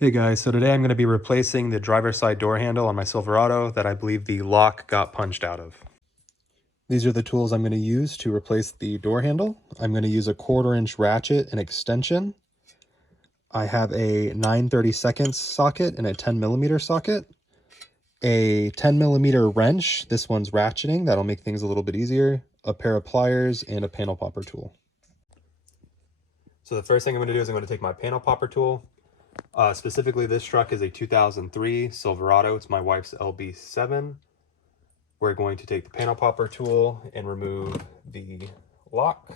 Hey guys, so today I'm going to be replacing the driver's side door handle on my Silverado that I believe the lock got punched out of. These are the tools I'm going to use to replace the door handle. I'm going to use a 1/4-inch ratchet and extension. I have a 9/32 socket and a 10mm socket. A 10mm wrench, this one's ratcheting, that'll make things a little bit easier. A pair of pliers and a panel popper tool. So the first thing I'm going to do is I'm going to take my panel popper tool. Specifically, this truck is a 2003 Silverado. It's my wife's LB7. We're going to take the panel popper tool and remove the lock.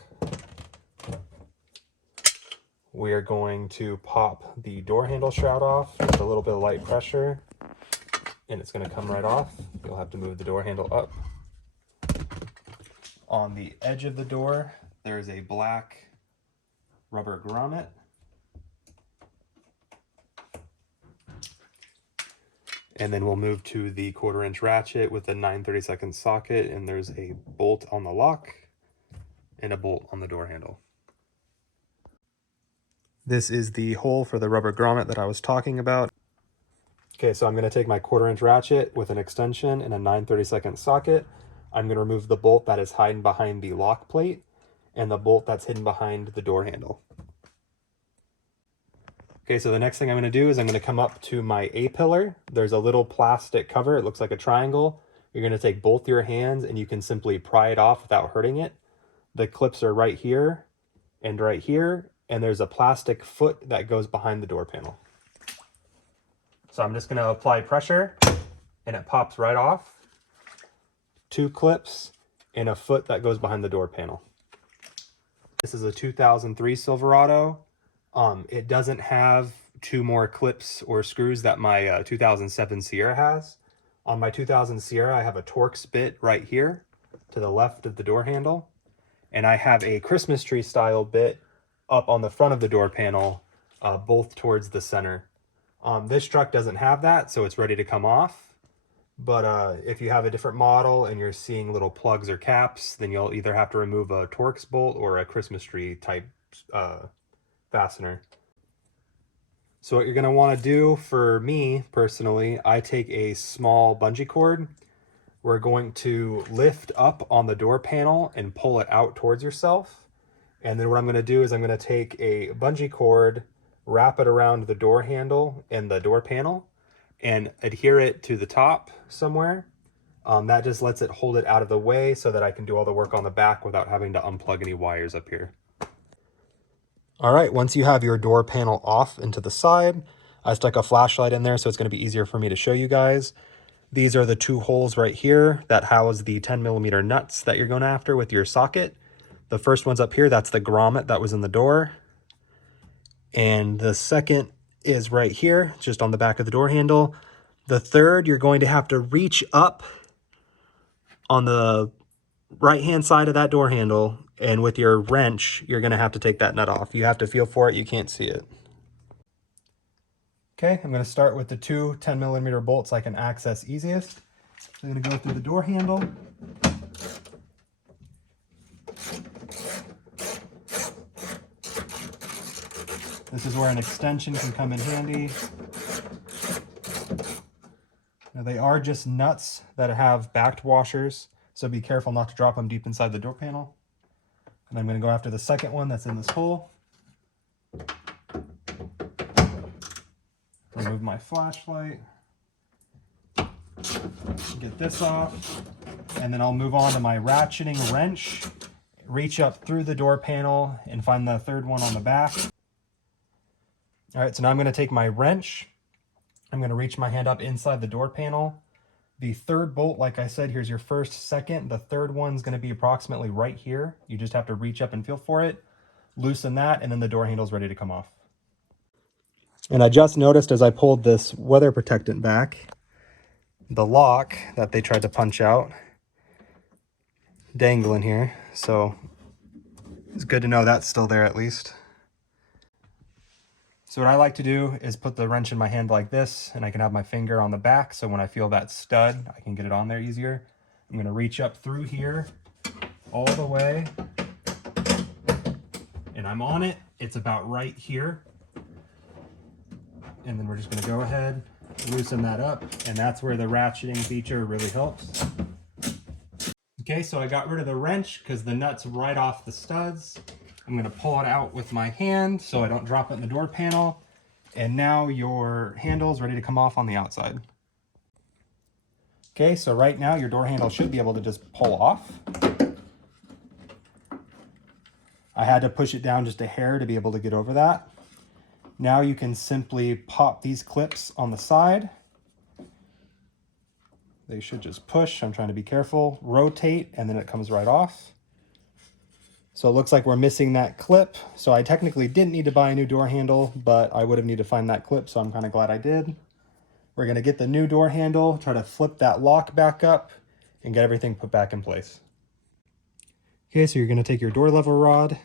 We are going to pop the door handle shroud off with a little bit of light pressure, and it's going to come right off. You'll have to move the door handle up. On the edge of the door, there's a black rubber grommet. And then we'll move to the 1/4-inch ratchet with a 9/32 socket, and there's a bolt on the lock and a bolt on the door handle. This is the hole for the rubber grommet that I was talking about. Okay, so I'm going to take my 1/4-inch ratchet with an extension and a 9/32 socket. I'm going to remove the bolt that is hiding behind the lock plate and the bolt that's hidden behind the door handle. Okay, so the next thing I'm going to do is I'm going to come up to my A-pillar. There's a little plastic cover. It looks like a triangle. You're going to take both your hands and you can simply pry it off without hurting it. The clips are right here, and there's a plastic foot that goes behind the door panel. So I'm just going to apply pressure, and it pops right off. 2 clips and a foot that goes behind the door panel. This is a 2003 Silverado. It doesn't have 2 more clips or screws that my 2007 Sierra has. On my 2000 Sierra, I have a Torx bit right here to the left of the door handle. And I have a Christmas tree style bit up on the front of the door panel, both towards the center. This truck doesn't have that, so it's ready to come off. But if you have a different model and you're seeing little plugs or caps, then you'll either have to remove a Torx bolt or a Christmas tree type fastener. So what you're going to want to do, for me personally, I take a small bungee cord. We're going to lift up on the door panel and pull it out towards yourself. And then what I'm going to do is I'm going to take a bungee cord, wrap it around the door handle and the door panel, and adhere it to the top somewhere. That just lets it hold it out of the way so that I can do all the work on the back without having to unplug any wires up here. All right, once you have your door panel off and to the side, I stuck a flashlight in there so it's going to be easier for me to show you guys. These are the 2 holes right here that house the 10mm nuts that you're going after with your socket. The first one's up here, that's the grommet that was in the door. And the second is right here, just on the back of the door handle. The third, you're going to have to reach up on the right-hand side of that door handle, and with your wrench, you're going to have to take that nut off. You have to feel for it, you can't see it. Okay, I'm going to start with the 2 10mm bolts I can access easiest. So I'm going to go through the door handle. This is where an extension can come in handy. Now, they are just nuts that have backed washers, so be careful not to drop them deep inside the door panel. And I'm going to go after the second one that's in this hole. Remove my flashlight. Get this off. And then I'll move on to my ratcheting wrench. Reach up through the door panel and find the third one on the back. All right, so now I'm going to take my wrench. I'm going to reach my hand up inside the door panel. The third bolt, like I said, here's your first, second. The third one's going to be approximately right here. You just have to reach up and feel for it. Loosen that, and then the door handle's ready to come off. And I just noticed as I pulled this weather protectant back, the lock that they tried to punch out dangling here. So it's good to know that's still there at least. So what I like to do is put the wrench in my hand like this, and I can have my finger on the back, so when I feel that stud, I can get it on there easier. I'm going to reach up through here all the way, and I'm on it. It's about right here. and then we're just gonna go ahead, loosen that up, and that's where the ratcheting feature really helps. Okay, so I got rid of the wrench because the nut's right off the studs. I'm gonna pull it out with my hand so I don't drop it in the door panel. And now your handle's ready to come off on the outside. Okay, so right now your door handle should be able to just pull off. I had to push it down just a hair to be able to get over that. Now you can simply pop these clips on the side. They should just push. I'm trying to be careful. Rotate, and then it comes right off. So it looks like we're missing that clip. So I technically didn't need to buy a new door handle, but I would have needed to find that clip, so I'm kind of glad I did. We're going to get the new door handle, try to flip that lock back up, and get everything put back in place. Okay, so you're going to take your door level rod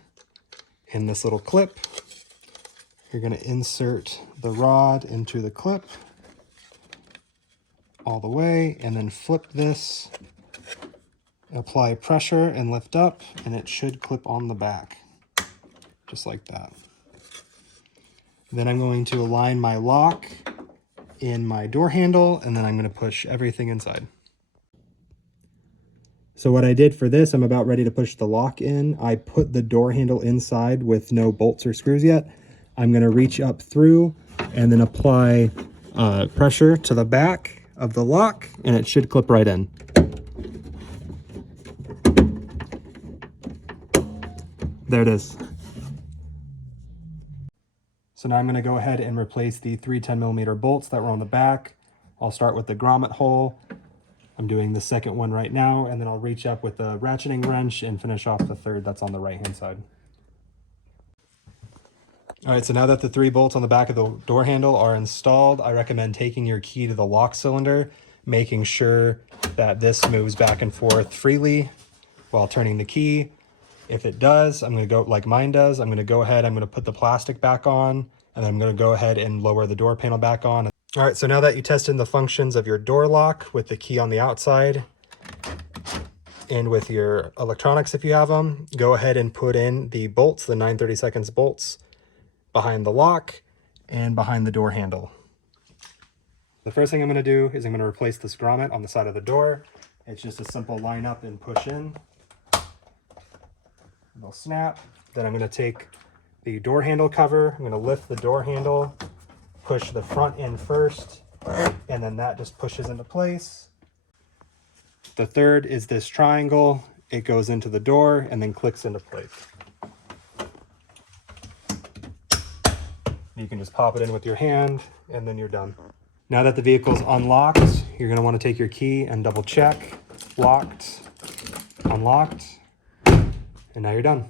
and this little clip. You're going to insert the rod into the clip all the way, and then flip this, apply pressure and lift up, and it should clip on the back, just like that. Then I'm going to align my lock in my door handle, and then I'm going to push everything inside. So what I did for this, I'm about ready to push the lock in. I put the door handle inside with no bolts or screws yet. I'm going to reach up through and then apply pressure to the back of the lock, and it should clip right in. There it is. So now I'm going to go ahead and replace the 3 10mm bolts that were on the back. I'll start with the grommet hole. I'm doing the second one right now, and then I'll reach up with the ratcheting wrench and finish off the third that's on the right-hand side. All right, so now that the 3 bolts on the back of the door handle are installed, I recommend taking your key to the lock cylinder, making sure that this moves back and forth freely while turning the key. If it does, I'm going to go like mine does. I'm going to go ahead, I'm going to put the plastic back on, and then I'm going to go ahead and lower the door panel back on. All right, so now that you tested the functions of your door lock with the key on the outside and with your electronics if you have them, go ahead and put in the bolts, the 9/32 bolts, behind the lock and behind the door handle. The first thing I'm going to do is I'm going to replace this grommet on the side of the door. It's just a simple line up and push in. It'll snap. Then I'm going to take the door handle cover. I'm going to lift the door handle, push the front in first, and then that just pushes into place. The third is this triangle. It goes into the door and then clicks into place. You can just pop it in with your hand, and then you're done. Now that the vehicle's unlocked, you're going to want to take your key and double check. Locked, unlocked, and now you're done.